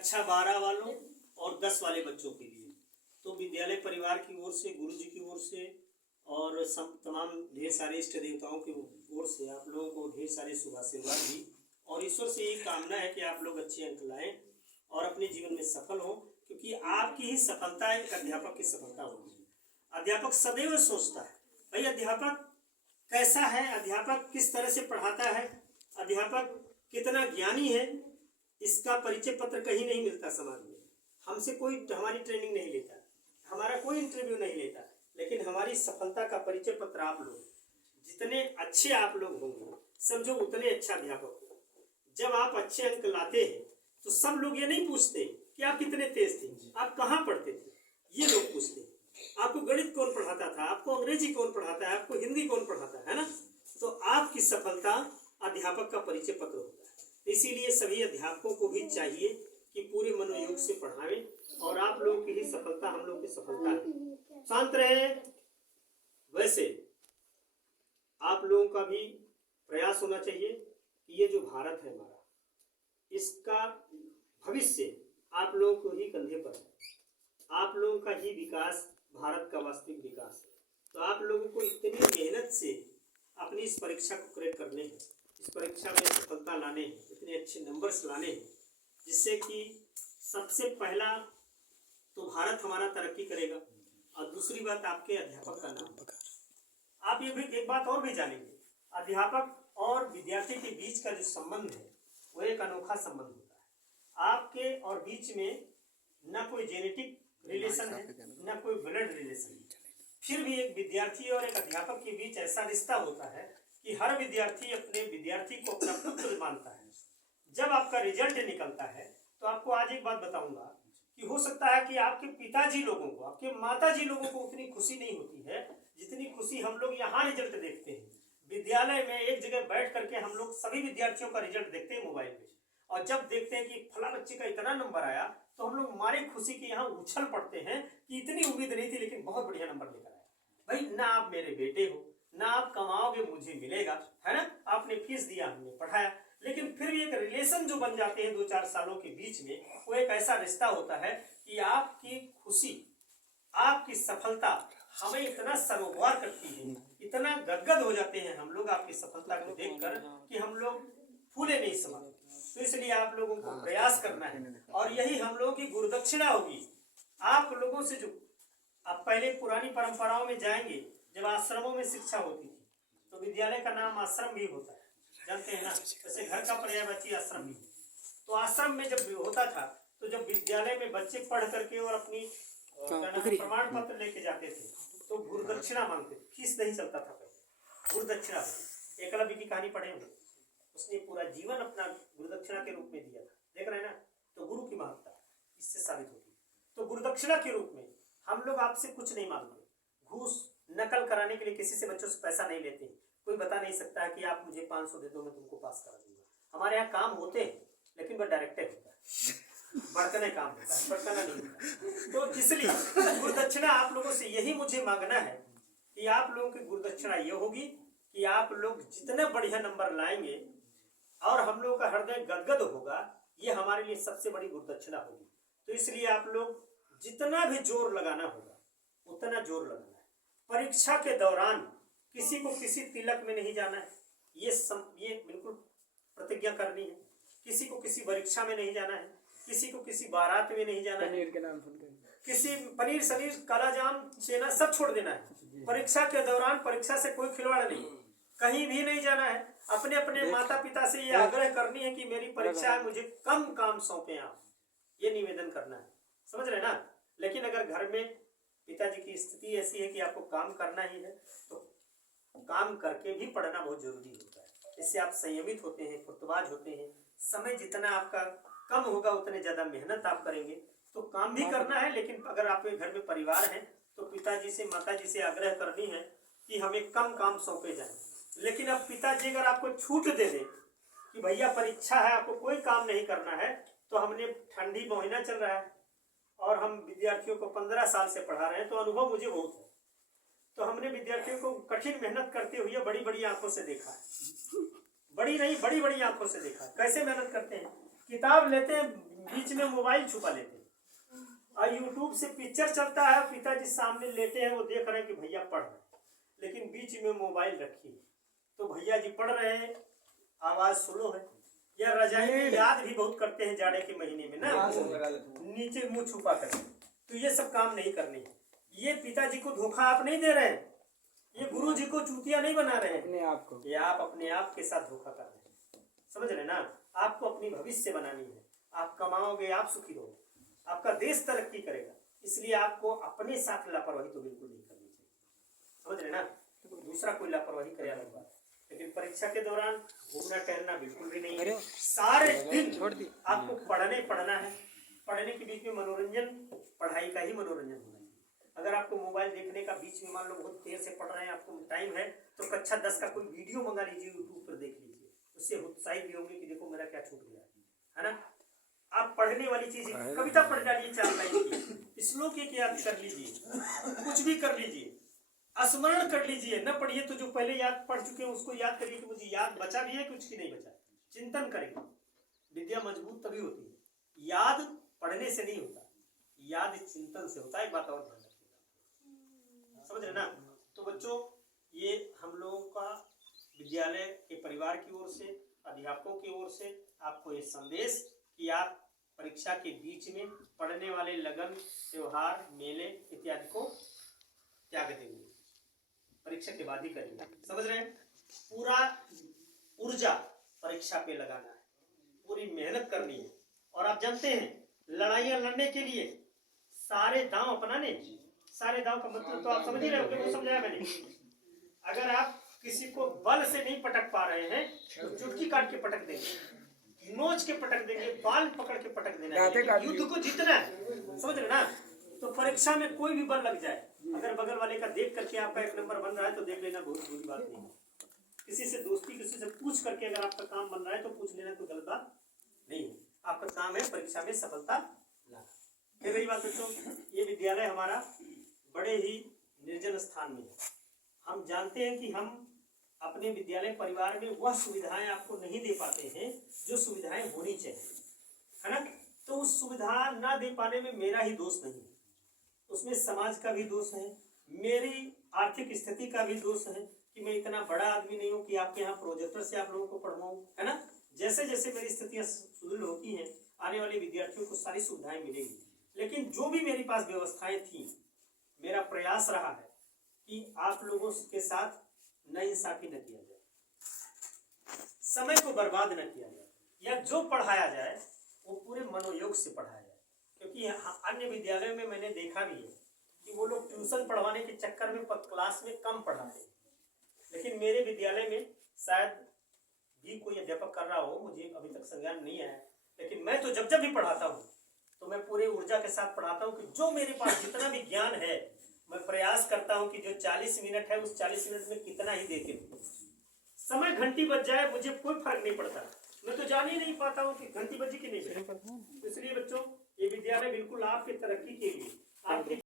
कक्षा 12 वालों और 10 वाले बच्चों के लिए। तो विद्यालय परिवार की ओर से, गुरु जी की ओर से और तमाम ढेर सारे इष्ट देवताओं की ओर से आप लोगों को ढेर सारे शुभाशीर्वाद भी, और ईश्वर से यही कामना है कि आप लोग अच्छे अंक लाएं और अपने जीवन में सफल हो, क्योंकि आपकी ही सफलता एक अध्यापक की सफलता होगी। अध्यापक सदैव सोचता है भाई अध्यापक कैसा है, अध्यापक किस तरह से पढ़ाता है, अध्यापक कितना ज्ञानी है, इसका परिचय पत्र कहीं नहीं मिलता समाज में। हमसे कोई हमारी ट्रेनिंग नहीं लेता, हमारा कोई इंटरव्यू नहीं लेता, लेकिन हमारी सफलता का परिचय पत्र आप लोग, जितने अच्छे आप लोग होंगे समझो उतने अच्छा अध्यापक हो। जब आप अच्छे अंक लाते हैं तो सब लोग ये नहीं पूछते कि आप कितने तेज थे, आप कहाँ पढ़ते थे, ये लोग पूछते हैं आपको गणित कौन पढ़ाता था, आपको अंग्रेजी कौन पढ़ाता है, आपको हिंदी कौन पढ़ाता है ना। तो आपकी सफलता अध्यापक का परिचय पत्र होता है। इसीलिए सभी अध्यापकों को भी चाहिए कि पूरे मनोयोग से पढ़ाएं, और आप लोगों की ही सफलता हम लोग की सफलता है। शांत रहे। वैसे आप लोगों का भी प्रयास होना चाहिए कि ये जो भारत है हमारा, इसका भविष्य आप लोगों को ही कंधे पर है। आप लोगों का ही विकास भारत का वास्तविक विकास है। तो आप लोगों को इतनी मेहनत से अपनी इस परीक्षा को क्रैक करने हैं, इस परीक्षा में सफलता लाने हैं, इतने अच्छे नंबर्स लाने हैं, जिससे कि सबसे पहला तो भारत हमारा तरक्की करेगा, और दूसरी बात आपके अध्यापक का नाम। आप ये भी एक बात और भी जानेंगे, अध्यापक और विद्यार्थी के बीच का जो संबंध है वो एक अनोखा संबंध होता है। आपके और बीच में न कोई जेनेटिक रिलेशन है, न कोई ब्लड रिलेशन है, फिर भी एक विद्यार्थी और एक अध्यापक के बीच ऐसा रिश्ता होता है कि हर विद्यार्थी अपने विद्यार्थी को अपना पुत्र मानता है। जब आपका रिजल्ट निकलता है तो आपको आज एक बात बताऊंगा कि हो सकता है कि आपके पिताजी लोगों को, आपके माताजी लोगों को उतनी खुशी नहीं होती है जितनी खुशी हम लोग यहाँ रिजल्ट देखते हैं। विद्यालय में एक जगह बैठ करके हम लोग सभी विद्यार्थियों का रिजल्ट देखते हैं मोबाइल पे, और जब देखते हैं कि फला बच्चे का इतना नंबर आया तो हम लोग हमारे खुशी के यहाँ उछल पड़ते हैं कि इतनी उम्मीद नहीं थी लेकिन बहुत बढ़िया नंबर लेकर आया। भाई ना आप मेरे बेटे हो, ना आप कमाओगे मुझे मिलेगा, है ना, आपने फीस दिया हमने पढ़ाया, लेकिन फिर भी एक रिलेशन जो बन जाते हैं 2-4 सालों के बीच में, वो एक ऐसा रिश्ता होता है कि आपकी खुशी, आपकी सफलता हमें इतना सरोकार करती है, इतना गदगद हो जाते हैं हम लोग आपकी सफलता को देखकर कि हम लोग फूले नहीं समाते। तो इसलिए आप लोगों को प्रयास करना है, और यही हम लोगों की गुरुदक्षिणा होगी। आप लोगों से जो आप पहले पुरानी परंपराओं में जाएंगे, जब आश्रमों में शिक्षा होती थी तो विद्यालय का नाम आश्रम भी होता है, जानते हैं ना, जैसे घर का पर्यायवाची आश्रम भी। तो आश्रम में जब होता था तो जब विद्यालय में बच्चे पढ़ करके और अपनी प्रमाण पत्र लेके जाते थे तो गुरुदक्षिणा मांगते थे, फीस नहीं चलता था पहले, गुरुदक्षिणा। एकलव्य की कहानी पढ़े होंगे, उसने पूरा जीवन अपना गुरुदक्षिणा के रूप में दिया था, देख रहे हैं ना। तो गुरु की महत्ता इससे साबित होती है। तो गुरुदक्षिणा के रूप में हम लोग आपसे कुछ नहीं मांगते, घूस नकल कराने के लिए किसी से बच्चों से पैसा नहीं लेते। कोई बता नहीं सकता है कि आप मुझे 500 दे दो मैं तुमको पास करा दूंगा। हमारे यहाँ काम होते हैं लेकिन वह डायरेक्टेड होता है, बड़कने काम होता है, बड़कना नहीं होता। तो इसलिए गुरुदक्षिणा आप लोगों से यही मुझे मांगना है कि आप लोगों की गुरुदक्षिणा ये होगी कि आप लोग जितने बढ़िया नंबर लाएंगे और हम लोगों का हृदय गदगद होगा, ये हमारे लिए सबसे बड़ी गुरुदक्षिणा होगी। तो इसलिए आप लोग जितना भी जोर लगाना होगा उतना जोर लगाना है। परीक्षा के दौरान किसी को किसी तिलक में नहीं जाना है, ये बिल्कुल प्रतिज्ञा करनी है। किसी को किसी परीक्षा में नहीं जाना है, किसी को किसी बारात में नहीं जाना है, पनीर के नाम सुन के किसी पनीर सनीर काला जाम सेना सब छोड़ देना है। परीक्षा के दौरान परीक्षा से कोई खिलवाड़ नहीं, कहीं भी नहीं जाना है। अपने अपने माता पिता से ये आग्रह करनी है कि मेरी परीक्षा है, मुझे कम काम सौंपे आप, ये निवेदन करना है, समझ रहे ना। लेकिन अगर घर में पिताजी की स्थिति ऐसी है कि आपको काम करना ही है तो काम करके भी पढ़ना बहुत जरूरी होता है। इससे आप संयमित होते हैं, फुर्तबाज होते हैं। समय जितना आपका कम होगा उतने ज्यादा मेहनत आप करेंगे। तो काम भी करना है, लेकिन अगर आपके घर में परिवार है तो पिताजी से माताजी से आग्रह करनी है कि हमें कम काम सौंपे जाए। लेकिन अब पिताजी अगर आपको छूट दे दे कि भैया परीक्षा है आपको कोई काम नहीं करना है, तो हमने ठंडी महीना चल रहा है और हम विद्यार्थियों को 15 साल से पढ़ा रहे हैं, तो अनुभव मुझे बहुत है। तो हमने विद्यार्थियों को कठिन मेहनत करते हुए बड़ी बड़ी आंखों से देखा है, बड़ी नहीं बड़ी बड़ी आंखों से देखा है। कैसे मेहनत करते हैं, किताब लेते हैं बीच में मोबाइल छुपा लेते हैं और यूट्यूब से पिक्चर चलता है, पिताजी सामने लेटे हैं, वो देख रहे हैं कि भैया पढ़ रहे हैं, लेकिन बीच में मोबाइल रखी तो भैया जी पढ़ रहे हैं, आवाज स्लो है, या रजाई में याद भी बहुत करते हैं जाड़े के महीने में ना, नीचे मुंह छुपा कर। तो ये सब काम नहीं करने हैं। ये पिताजी को धोखा आप नहीं दे रहे हैं, ये गुरु जी को चूतिया नहीं बना रहे हैं अपने आप को, ये आप अपने आप के साथ धोखा कर रहे हैं। समझ रहे ना, आपको अपनी भविष्य बनानी है, आप कमाओगे, आप सुखी रहोगे, आपका देश तरक्की करेगा, इसलिए आपको अपने साथ लापरवाही तो बिल्कुल नहीं करनी चाहिए। समझ रहे ना, दूसरा कोई लापरवाही करे अलग बात, लेकिन परीक्षा के दौरान घूमना टहलना बिल्कुल भी नहीं है। सारे दिन आपको पढ़ना है, पढ़ने के बीच में मनोरंजन, पढ़ाई का ही मनोरंजन होना चाहिए। अगर आपको मोबाइल देखने का बीच में मान लो बहुत देर से पढ़ रहे हैं, आपको टाइम है, तो कक्षा 10 का कोई वीडियो मंगा लीजिए, यूट्यूब पर देख लीजिए, उससे उत्साहित भी होंगे कि देखो मेरा क्या छूट गया है ना। आप पढ़ने वाली चीज, कविता पढ़ डालिए 4 लाइन की, श्लोक एक याद कर लीजिए, कुछ भी कर लीजिए, स्मरण कर लीजिए, न पढ़िए तो जो पहले याद पढ़ चुके हैं उसको याद करिए कि मुझे याद बचा भी है, कुछ की नहीं बचा। चिंतन करेंगे, विद्या मजबूत तभी होती है। याद पढ़ने से नहीं होता, याद चिंतन से होता है। एक बात और ध्यान रखिएगा, समझ रहे ना। तो बच्चों, ये हम लोगों का विद्यालय के परिवार की ओर से, अध्यापकों की ओर से आपको ये संदेश कि आप परीक्षा के बीच में पढ़ने वाले लगन, त्योहार, मेले इत्यादि को त्याग देंगे, परीक्षा के बाद ही करेंगे। समझ रहे हैं, पूरा ऊर्जा परीक्षा पे लगाना है, पूरी मेहनत करनी है। और आप जानते हैं, लड़ाइयां लड़ने के लिए सारे दांव अपनाने, सारे दांव का मतलब तो आप समझ ही रहे होंगे, वो समझाया मैंने। अगर आप किसी को बल से नहीं पटक पा रहे हैं तो चुटकी काट के पटक देंगे, नोच के पटक देंगे, बाल पकड़ के पटक देना है, युद्ध को जीतना है। समझ रहे ना। तो परीक्षा में कोई भी बल लग जाए, अगर बगल वाले का देख करके आपका 1 नंबर बन रहा है तो देख लेना, बहुत बुरी बात नहीं है। किसी से दोस्ती, किसी से पूछ करके अगर आपका काम बन रहा है तो पूछ लेना, कोई गलत बात नहीं है। आपका काम है परीक्षा में सफलता लाना। फिर वही बात बच्चों, ये विद्यालय हमारा बड़े ही निर्जन स्थान में है। हम जानते हैं कि हम अपने विद्यालय परिवार में वह सुविधाएं आपको नहीं दे पाते हैं जो सुविधाएं होनी चाहिए, है ना। तो उस सुविधा ना दे पाने में मेरा ही दोष नहीं है, उसमें समाज का भी दोष है, मेरी आर्थिक स्थिति का भी दोष है कि मैं इतना बड़ा आदमी नहीं हूँ कि आपके यहाँ प्रोजेक्टर से आप लोगों को पढ़वाऊँ, है ना। जैसे जैसे मेरी स्थितियाँ सुदृढ़ होती हैं, आने वाले विद्यार्थियों को सारी सुविधाएं मिलेंगी। लेकिन जो भी मेरे पास व्यवस्थाएं थी, मेरा प्रयास रहा है कि आप लोगों के साथ नाइंसाफी न किया जाए, समय को बर्बाद न किया जाए, या जो पढ़ाया जाए वो पूरे मनोयोग से पढ़ाया जाए। क्योंकि अन्य विद्यालयों में मैंने देखा भी है कि वो लोग ट्यूशन पढ़वाने के चक्कर में क्लास में कम पढ़ाते हैं, लेकिन मेरे विद्यालय में शायद भी कोई अध्यापक कर रहा हो, मुझे अभी तक संज्ञान नहीं आया, लेकिन मैं तो जब भी पढ़ाता हूँ तो मैं पूरे ऊर्जा के साथ पढ़ाता हूँ कि जो मेरे पास जितना भी ज्ञान है, मैं प्रयास करता हूँ कि जो 40 मिनट है उस 40 मिनट में कितना ही देते हूँ। समय घंटी बज जाए मुझे कोई फर्क नहीं पड़ता, मैं तो जान ही नहीं पाता हूँ कि घंटी बजी कि नहीं बजी। इसलिए बच्चों, ये विद्यालय बिल्कुल आपकी तरक्की के लिए, आपकी